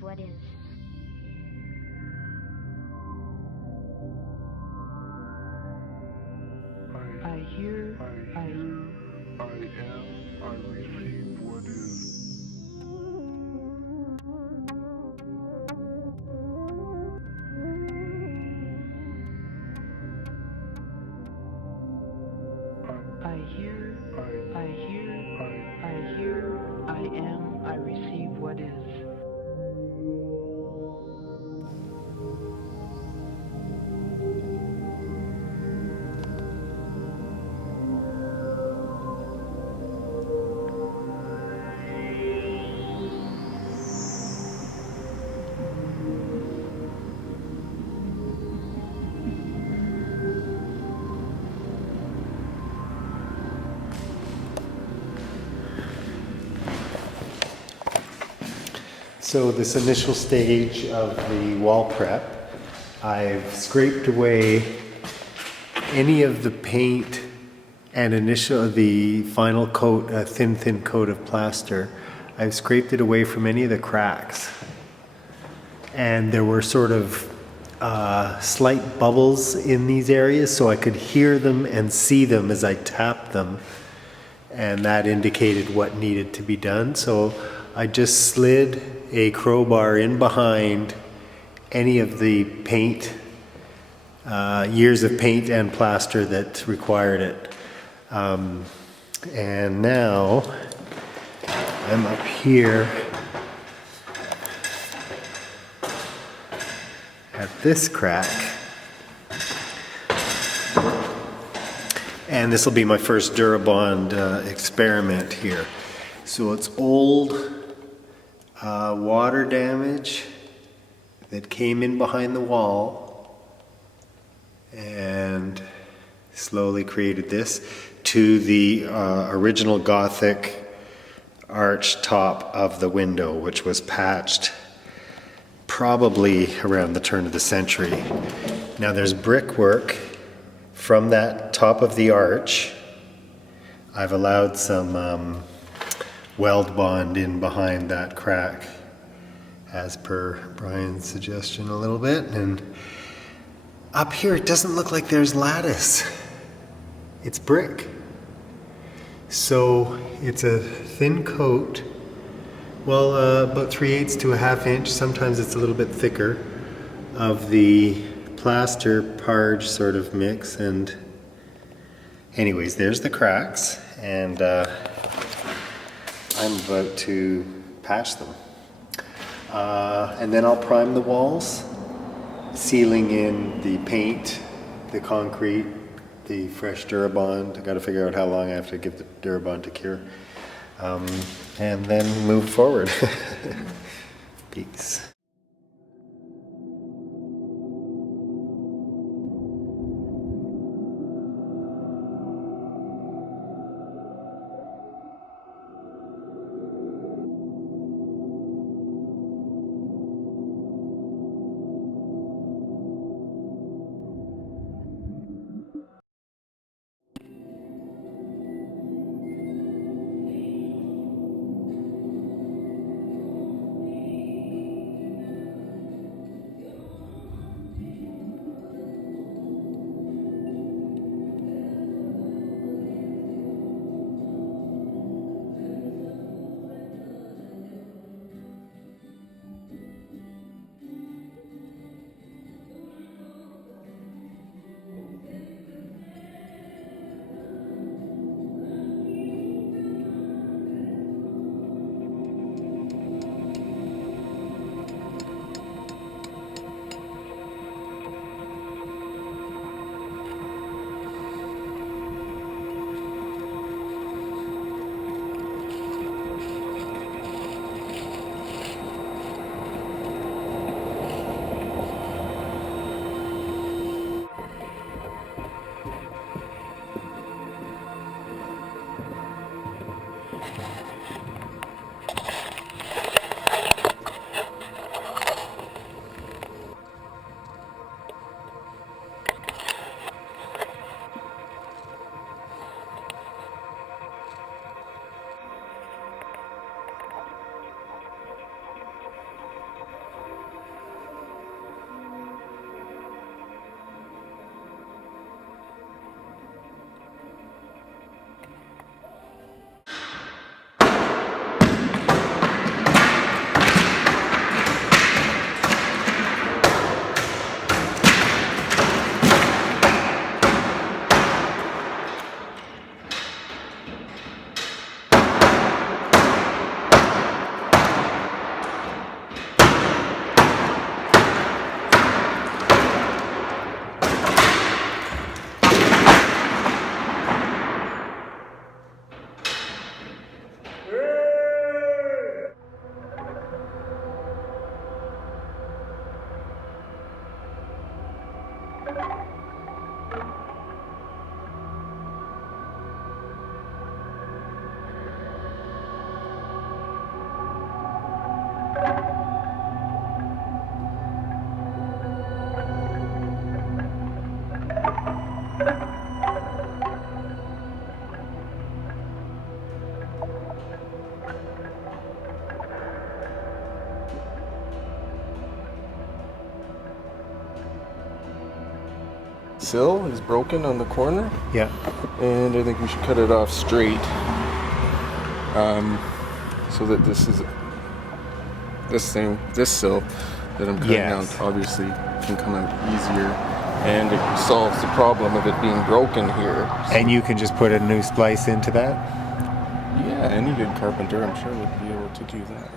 what is. I hear, I am, I receive what is. I hear, I am, I receive what is. So this initial stage of the wall prep I've scraped away any of the paint and the final coat, a thin coat of plaster. I've scraped it away from any of the cracks. And there were sort of slight bubbles in these areas, so I could hear them and see them as I tapped them. And that indicated what needed to be done. So I just slid a crowbar in behind any of the paint, years of paint and plaster that required it. And now I'm up here at this crack. And this will be my first Durabond experiment here. So it's old water damage that came in behind the wall and slowly created this to the original Gothic arch top of the window, which was patched probably around the turn of the century. Now there's brickwork from that top of the arch. I've allowed some weld bond in behind that crack, as per Brian's suggestion a little bit. And up here it doesn't look like there's lattice. It's brick. So it's a thin coat, well, about 3/8 to a 1/2 inch. Sometimes it's a little bit thicker, of the plaster parge sort of mix. And anyways, there's the cracks, and I'm about to patch them. And then I'll prime the walls, sealing in the paint, the concrete, the fresh Durabond. I got to figure out how long I have to give the Durabond to cure, and then move forward. Peace. sill is broken on the corner, Yeah. and I think we should cut it off straight, so that this sill that I'm cutting Yes. out obviously can come out easier, and it solves the problem of it being broken here. And you can just put a new splice into that? Yeah, any good carpenter, I'm sure, would be able to do that.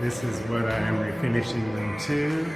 This is what I am refinishing them to.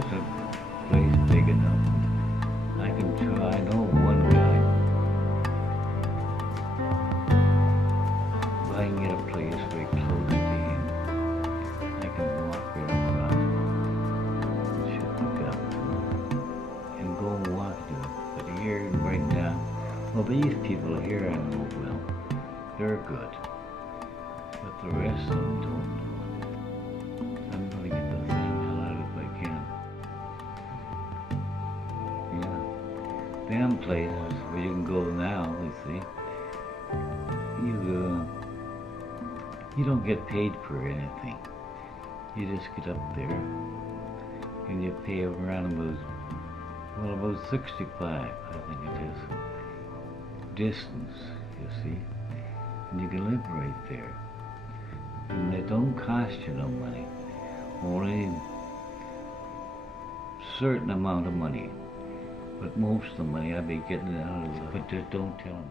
get a place big enough, I can try. I know one guy. If I can get a place very close to him, I can walk right across, shoot the gun, and go and walk to it. But here, right now, well, these people here I know well. They're good. But the rest of them don't know. I'm gonna get the same hell out if I can. Yeah. Them places where you can go now, you see, you don't get paid for anything. You just get up there and you pay around about 65, I think it is. Distance, you see. And you can live right there. And they don't cost you no money. Only a certain amount of money. But most of the money I'll be getting out of it. But just don't tell them.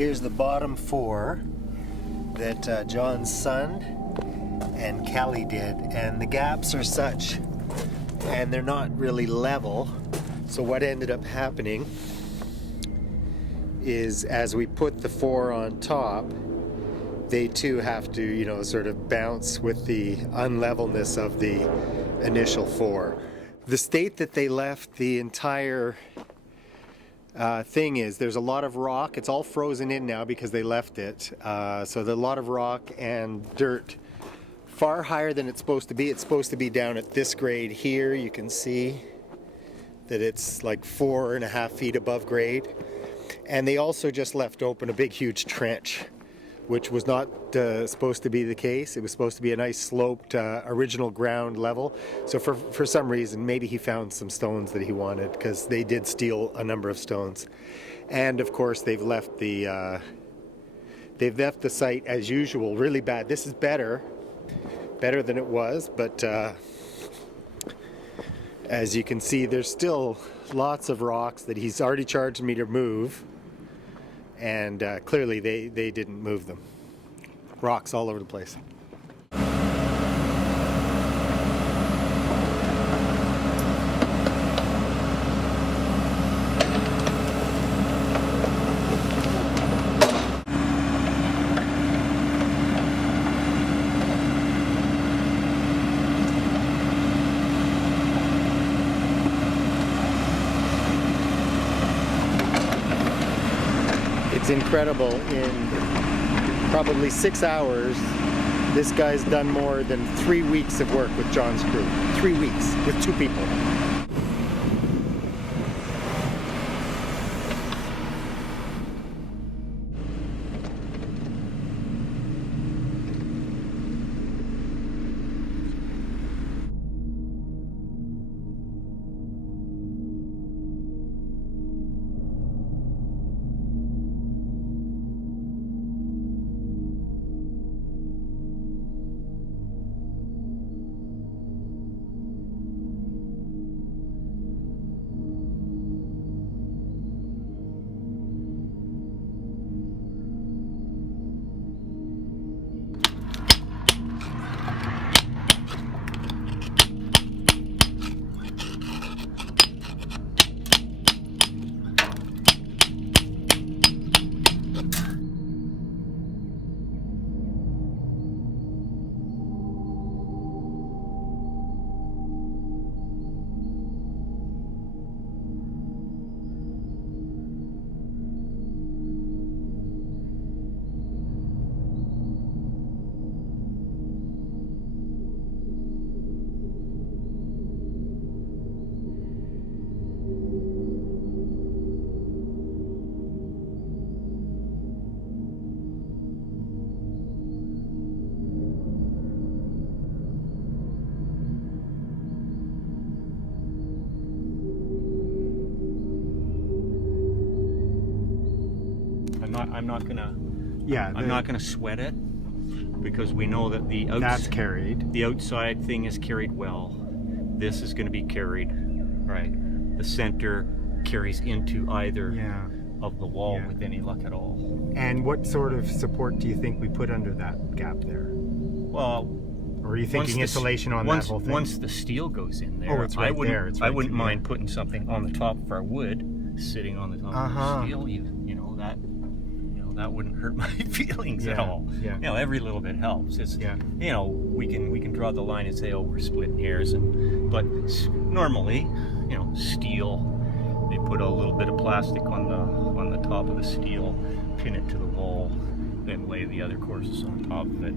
Here's the bottom 4 that John's son and Kelly did, and the gaps are such, and they're not really level. So what ended up happening is, as we put the 4 on top, they too have to, you know, sort of bounce with the unlevelness of the initial 4. The state that they left the entire thing is, there's a lot of rock. It's all frozen in now because they left it. So there's a lot of rock and dirt far higher than it's supposed to be. It's supposed to be down at this grade here. You can see that it's like 4.5 feet above grade. And they also just left open a big huge trench, which was not supposed to be the case. It was supposed to be a nice sloped original ground level. So for some reason, maybe he found some stones that he wanted, because they did steal a number of stones. And of course, they've left the site as usual really bad. This is better than it was, but as you can see, there's still lots of rocks that he's already charged me to move. And clearly they didn't move them. Rocks all over the place. It's incredible. In probably 6 hours, this guy's done more than 3 weeks of work with John's crew. 3 weeks with 2 people. I'm not gonna. Yeah, I'm not gonna sweat it, because we know that that's carried. the outside thing is carried well. This is going to be carried, right? The center carries into either of the wall with any luck at all. And what sort of support do you think we put under that gap there? Well, or are you thinking insulation on that whole thing? Once the steel goes in there, it's right there. It's right I wouldn't there. mind putting something on the top of our wood, sitting on the top of the steel. That wouldn't hurt my feelings at all. Yeah. You know, every little bit helps. It's you know, we can draw the line and say, oh, we're splitting hairs, but normally, you know, steel. They put a little bit of plastic on the top of the steel, pin it to the wall, then lay the other courses on top of it.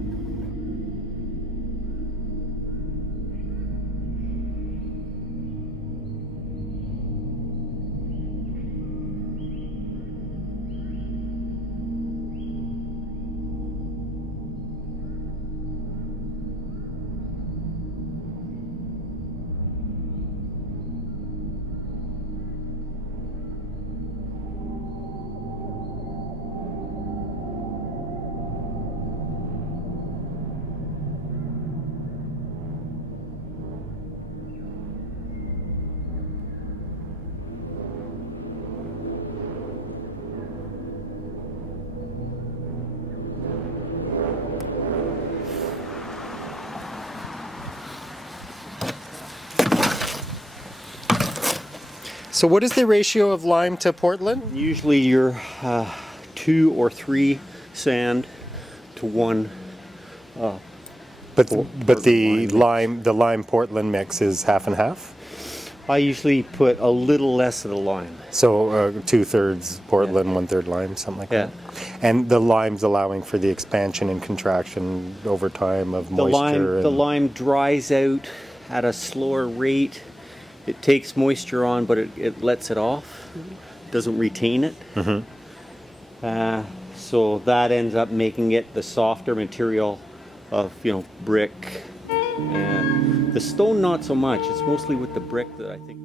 So what is the ratio of lime to Portland? Usually you're 2 or 3 sand to 1. But Portland the lime Portland mix is half and half. I usually put a little less of the lime. So 2/3 Portland, 1/3 lime, something like Yeah. that. And the lime's allowing for the expansion and contraction over time of moisture. The lime dries out at a slower rate. It takes moisture on, but it lets it off. Doesn't retain it. So that ends up making it the softer material of brick. And the stone not so much. It's mostly with the brick that I think.